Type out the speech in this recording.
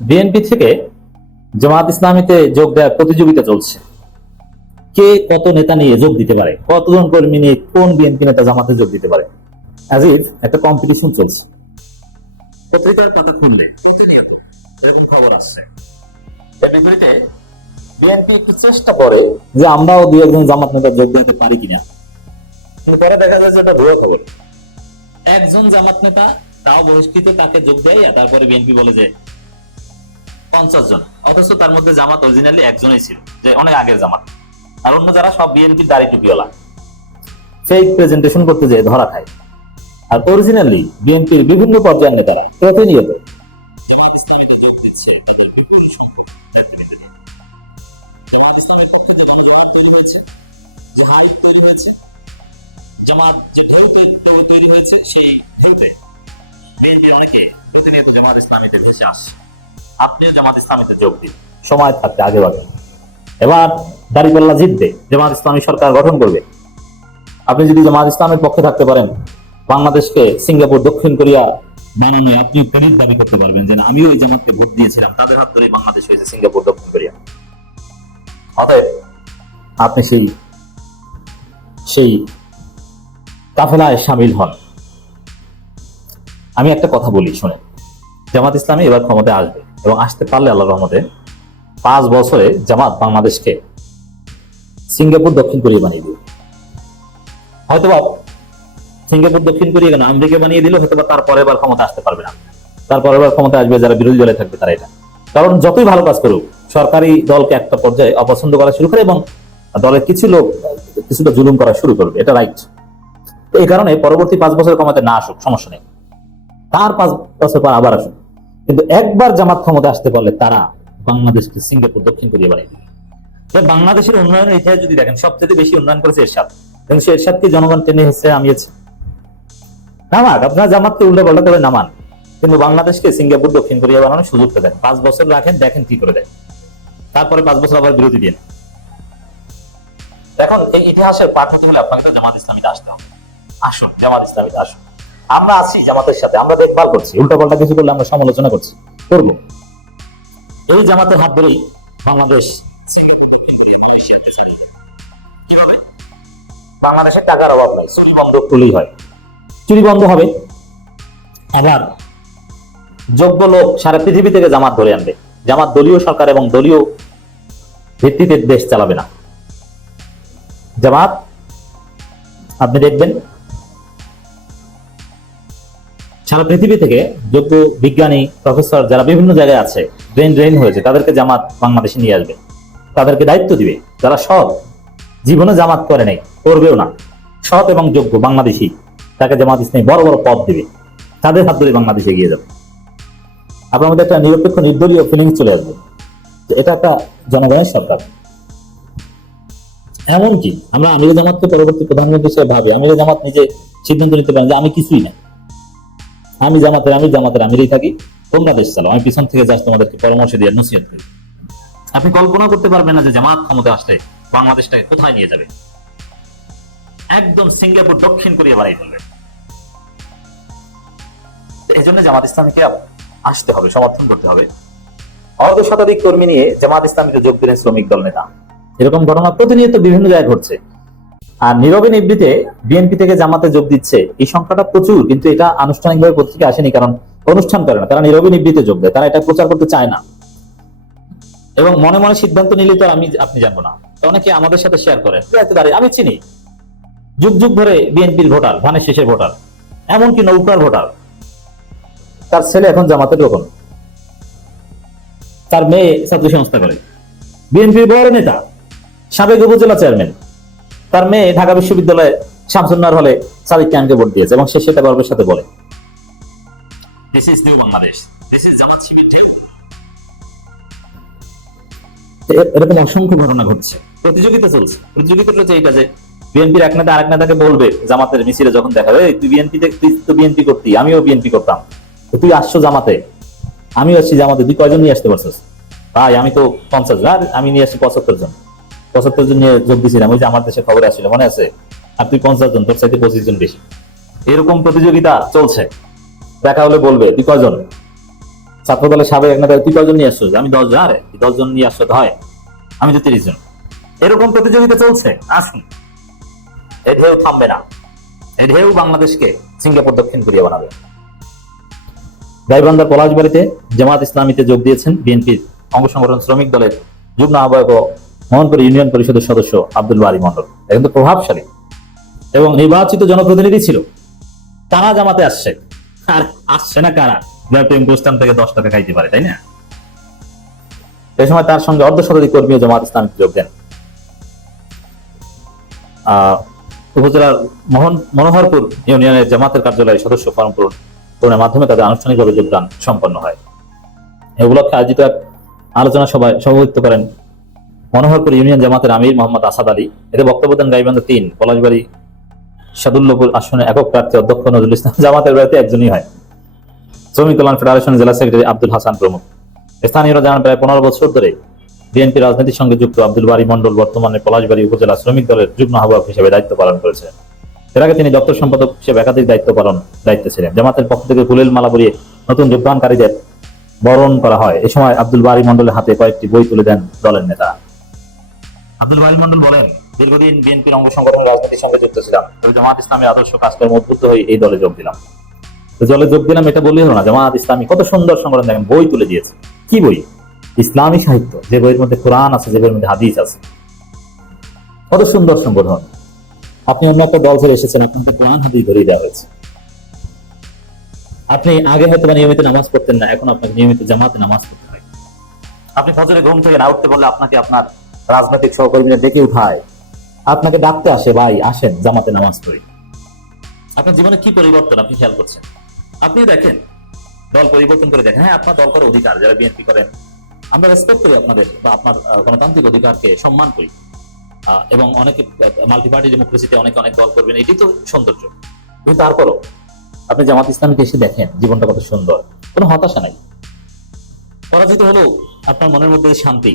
BNP থেকে জামাত ইসলামীতে যোগ দেওয়ার প্রতিযোগিতা চলছে। কে কত নেতা নিয়ে যোগ দিতে পারে? কতজন কর্মী নিয়ে কোন বিএনপি নেতা জামাতে যোগ দিতে পারে? আজিজ, একটা কম্পিটিশন চলছে। পত্রিকার পাতা খুললে এরকম খবর আসছে। এর বিপরীতে বিএনপি একটু চেষ্টা করে যে আমরাও দুই একজন জামাত নেতা যোগ দিতে পারি কিনা। পরে দেখা যায় যে এটা ভুয়া খবর। একজন জামাত নেতা তাও বহিষ্কৃত, তাকে যোগ দেয় তারপরে বিএনপি বলে যে পঞ্চাশ জন। অথচ তার মধ্যে জামাত অরিজিনালি একজনই ছিল, যে অনেক আগের জামাত। আর অন্য যারা সব বিএনপি দাড়ি টুপিওয়ালা। ফেক প্রেজেন্টেশন করতে যেয়ে ধরা খায়। আর অরিজিনালি বিএনপির বিভিন্ন পর্যায়ের নেতারা নিয়ে। জামাত যে তৈরি হয়েছে সেই ঢেউতে বিএনপির অনেকে প্রতিনিয়ত জামাত ইসলামীতে ভেসে আসছে। আপনিও জামাত ইসলামীতে যোগ দিন। সময় থাকতে আগে বাড়ে এবার দাঁড়িপাল্লা জিতবে জামাত ইসলামী সরকার গঠন করবে। আপনি যদি জামাত ইসলামের পক্ষে থাকতে পারেন বাংলাদেশকে সিঙ্গাপুর দক্ষিণ কোরিয়া বানানো আপনি প্রেরিত দাবি করতে পারবেন যে না, আমিও ওই জামাতকে ভোট দিয়েছিলাম তাদের হাত ধরেই বাংলাদেশ হয়েছে সিঙ্গাপুর দক্ষিণ কোরিয়া। অতএব আপনি সেই সেই কাফেলায় সামিল হন। আমি একটা কথা বলি শুনে জামাত ইসলামী এবার ক্ষমতায় আসবে। এবং আসতে পারলে আল্লাহ রহমতে পাঁচ বছরে জামাত বাংলাদেশকে সিঙ্গাপুর, দক্ষিণ কোরিয়া বানিয়ে দিবে। হয়তো সিঙ্গাপুর, দক্ষিণ কোরিয়া কেন আমেরিকা বানিয়ে দিলে হয়তো তার পরের বার ক্ষমতা আসতে পারবে না। তার পরের বার ক্ষমতা আসবে যারা বিরোধী দলে থাকবে তারা এটা। কারণ যতই ভালো কাজ করুক, সরকারি দলকে একটা পর্যায়ে অপছন্দ করা শুরু করে এবং দলের কিছু লোক, কিছুটা জুলুম করা শুরু করবে, এটা রাইট তো এই কারণে পরবর্তী পাঁচ বছরের ক্ষমতা না আসুক, সমস্যা নেই। তার পাঁচ বছর পর আবার আসুক। কিন্তু একবার জামাত ক্ষমতা আসতে পারলে তারা বাংলাদেশকে সিঙ্গাপুর, দক্ষিণ কোরিয়া বানিয়ে দিবে। বাংলাদেশের উন্নয়নের ইতিহাস যদি দেখেন সবচেয়ে বেশি উন্নয়ন করেছে এরশাদ। কিন্তু সে এরশাদকে জনগণ টেনে হেসে আমিয়েছে নামাক আপনারা জামাতকে উল্টো পাল্টা করে নামান, কিন্তু বাংলাদেশকে সিঙ্গাপুর, দক্ষিণ কোরিয়া বানানোর সুযোগটা দেন। পাঁচ বছর রাখেন, দেখেন কি করে দেয়। তারপরে পাঁচ বছর আবার বিরতি দিন এখন এই ইতিহাসের পাঠ হতে হলে আপনাকে জামাত ইসলামীতে আসতে হবে। আসুন, জামাত ইসলামীতে আসুন। আমরা আছি জামাতের সাথে, আমরা দেখভাল করছি উল্টো পাল্টা কিছু করলে আমরা সমালোচনা করছি। করব। এই জামাতের হাত ধরেই বাংলাদেশ? বাংলাদেশের টাকার অভাব নাই, চুরি বন্ধ হয়। চুরি বন্ধ হবে আবার যোগ্য লোক সারা পৃথিবী থেকে জামাত ধরে আনবে। জামাত দলীয় সরকার এবং দলীয় ভিত্তিতে দেশ চালাবে না। জামাত, আপনি দেখবেন সারা পৃথিবী থেকে যোগ্য বিজ্ঞানী, প্রফেসর যারা বিভিন্ন জায়গায় আছে, ব্রেন ড্রেন হয়েছে, তাদেরকে জামাত বাংলাদেশে নিয়ে আসবে। তাদেরকে দায়িত্ব দিবে। যারা সৎ, জীবনে জামাত করে নাই, করবেও না। সৎ এবং যোগ্য বাংলাদেশি, তাকে জামাত ইসলামী বড় বড় পদ দিবে। তাদের হাত ধরে বাংলাদেশে এগিয়ে যাবে। আপনার মধ্যে একটা নিরপেক্ষ, নির্দলীয় ফিলিংস চলে আসবে। এটা একটা জনগণের সরকার। এমনকি আমরা আমির জামাতকে পরবর্তী প্রধানমন্ত্রী হিসেবে ভাবি। আমির জামাত নিজে সিদ্ধান্ত নিতে পারেন যে আমি কিছুই না। আমি জামাতের আমি জামাতের আমিরই থাকি। তোমরা দেশ চালাও। আমি পিছন থেকে যাস তোমাদেরকে পরামর্শ দিয়ে নসিহত করি। আপনি কল্পনা করতে পারবেন না যে জামাত ক্ষমতা আসলে বাংলাদেশটাকে কোথায় নিয়ে যাবে। একদম সিঙ্গাপুর, দক্ষিণ কোরিয়া বাড়াই ফেলবে। এই জন্য জামাত ইসলামীকে আসতে হবে, সমর্থন করতে হবে। অর্ধ শতাধিক কর্মী নিয়ে জামাত ইসলামীকে যোগ দিলেন শ্রমিক দল নেতা। এরকম ঘটনা প্রতিনিয়ত বিভিন্ন জায়গায় ঘটছে। আর নীরবে নিবৃতে বিএনপি থেকে জামাতে যোগ দিচ্ছে। এই সংখ্যাটা প্রচুর, কিন্তু এটা আনুষ্ঠানিকভাবে পত্রিকা আসেনি, কারণ অনুষ্ঠান করে না। তারা নীরবে নিবৃতে যোগ দেয়, তারা এটা প্রচার করতে চায় না। এবং মনে মনে সিদ্ধান্ত নিলে তো আমি, আপনি জানব না। অনেকে আমাদের সাথে শেয়ার করে আমি চিনি। যুগ যুগ ধরে বিএনপির ভোটার, ধানের শেষের ভোটার, এমনকি নৌকার ভোটার। তার ছেলে এখন জামাতের লোকন তার মেয়ে ছাত্র সংস্থা করে। বিএনপির বড় নেতা, সাবেক উপজেলা চেয়ারম্যান তার মেয়ে ঢাকা বিশ্ববিদ্যালয়ে শামসুন্নার হলে সাদিক খানকে ভোট দিয়েছে এবং সে সেটা গর্বের সাথে বলে। This is new Bangladesh this is Jamaat Shibir ঢেউ এরকম অসংখ্য ঘটনা ঘটছে। প্রতিযোগিতা চলছে। প্রতিযোগিতা চলছে এইটা যে বিএনপির এক নেতা আরেক নেতাকে বলবে জামাতের মিছিলে যখন দেখা হবে তুই বিএনপি তুই তো বিএনপি করতি আমিও বিএনপি করতাম। তুই আসছো জামাতে। আমি আসছি জামাতে তুই কয়জন নিয়ে আসতে পারছিস? ভাই আমি তো পঞ্চাশ আর আমি নিয়ে আসছি পঁচাত্তর জন। পঁচাত্তর জন নিয়ে যোগ দিয়েছিলাম ওই যে আমার দেশে খবর আসছিল, মনে আছে? আর তুই পঞ্চাশ জন, তোর চাইতে পঁচিশ জন বেশি। এরকম প্রতিযোগিতা চলছে। দেখা হলে বলবে, তুই কয়জন? ছাত্র দলের সাবেক এক নেতা তুই কয়জন নিয়ে আসছো আমি দশ জন আরে দশ জন নিয়ে আসছো হয়। আমি তো তিরিশ জন। এরকম প্রতিযোগিতা চলছে আসুন এই ঢেউ থামবে না। এই ঢেউ বাংলাদেশকে সিঙ্গাপুর, দক্ষিণ কোরিয়া বানাবে। গাইবান্ধার পলাশবাড়িতে জামাত ইসলামীতে যোগ দিয়েছেন বিএনপির অঙ্গ সংগঠন শ্রমিক দলের যুগ্ম আহ্বায়ক মোহনপুর ইউনিয়ন পরিষদের সদস্য আব্দুল বারি মন্ডল এখন তো প্রভাবশালী এবং নির্বাচিত জনপ্রতিনিধি ছিল। কারা জামাতে আসছে? আর আসছে না কারা? যার গোস্তান থেকে দশ টাকা খাইতে পারে, তাই না? এই সময় তার সঙ্গে অর্ধ শতাধিক কর্মীও জামাত ইসলামীতে যোগ দেন। উপজেলার মোহন, মনোহরপুর ইউনিয়নের জামাতের কার্যালয়ে সদস্য ফর্ম পূরণ পূরণের মাধ্যমে তাদের আনুষ্ঠানিকভাবে যোগদান সম্পন্ন হয়। এ উপলক্ষে আয়োজিত এক আলোচনা সভায় সভাপতিত্ব করেন মনোহরপুর ইউনিয়ন জামাতের আমির মোহাম্মদ আসাদ আলী। এতে বক্তব্য দেন গাইবান্ধা তিন, পলাশবাড়ি সাদুল্লপুর আসনে একক প্রার্থী অধ্যক্ষ নজরুল ইসলাম। জামাতের বাড়িতে একজনই হয়। শ্রমিক কল্যাণ ফেডারেশন জেলা সেক্রেটারি আব্দুল হাসান প্রমুখ। স্থানীয়রা জানান, প্রায় পনেরো বছর ধরে বিএনপি রাজনীতির সঙ্গে যুক্ত আব্দুল বাড়ি মন্ডল বর্তমানে পলাশবাড়ি উপজেলা শ্রমিক দলের যুগ্ম আহ্বায়ক হিসেবে দায়িত্ব পালন করেছে। এর আগে তিনি দপ্তর সম্পাদক হিসেবে একাধিক দায়িত্ব পালন, দায়িত্বে ছিলেন। জামাতের পক্ষ থেকে ফুলেল মালা পরিয়ে নতুন যোগদানকারীদের বরণ করা হয়। এ সময় আব্দুল বাড়ি মন্ডলের হাতে কয়েকটি বই তুলে দেন দলের নেতা। আব্দুল বাড়ি মন্ডল বলেন দীর্ঘদিন বিএনপির অঙ্গ সংগঠন রাজনীতির সঙ্গে যুক্ত ছিলাম তবে জামাত ইসলামের আদর্শ কাজকর্ম উদ্বুদ্ধ হয়ে এই দলে যোগ দিলাম। তো দলে যোগ দিলাম এটা বললেই হলো না। জামাত ইসলামী কত সুন্দর সংগঠন দেখেন বই তুলে দিয়েছে। কি বই? ইসলামী সাহিত্য যে বইয়ের মধ্যে কোরআন আছে যে বইয়ের মধ্যে হাদিস আছে। কত সুন্দর সংগঠন। আপনি অন্য একটা দল ছেড়ে এসেছেন আপনাকে কোরআন হাদিস ধরিয়ে দেওয়া হয়েছে। আপনি আগে হয়তো বা নিয়মিত নামাজ পড়তেন না এখন আপনাকে নিয়মিত জামাতে নামাজ পড়তে হয় আপনি ফজরে ঘুম থেকে না উঠতে বললে আপনাকে আপনার রাজনৈতিক সহকর্মীরা ডেকে উঠায়। আপনাকে ডাকতে আসে, ভাই, আসেন, জামাতে নামাজ পড়ি। আপনার জীবনে কি পরিবর্তন আপনি খেয়াল করছেন? আপনি দেখেন, দল পরিবর্তন করে দেখেন হ্যাঁ আপনার দল করার অধিকার, যারা বিএনপি করেন, আমরা রেসপেক্ট করি আপনাদের বা আপনার গণতান্ত্রিক অধিকারকে সম্মান করি। এবং অনেকে মাল্টি পার্টি ডেমোক্রেসিতে অনেকে অনেক দল করবেন, এটি তো সৌন্দর্য। কিন্তু তারপরও, আপনি জামাত ইসলামকে এসে দেখেন, জীবনটা কত সুন্দর, কোনো হতাশা নাই। পরাজিত হলেও আপনার মনের মধ্যে শান্তি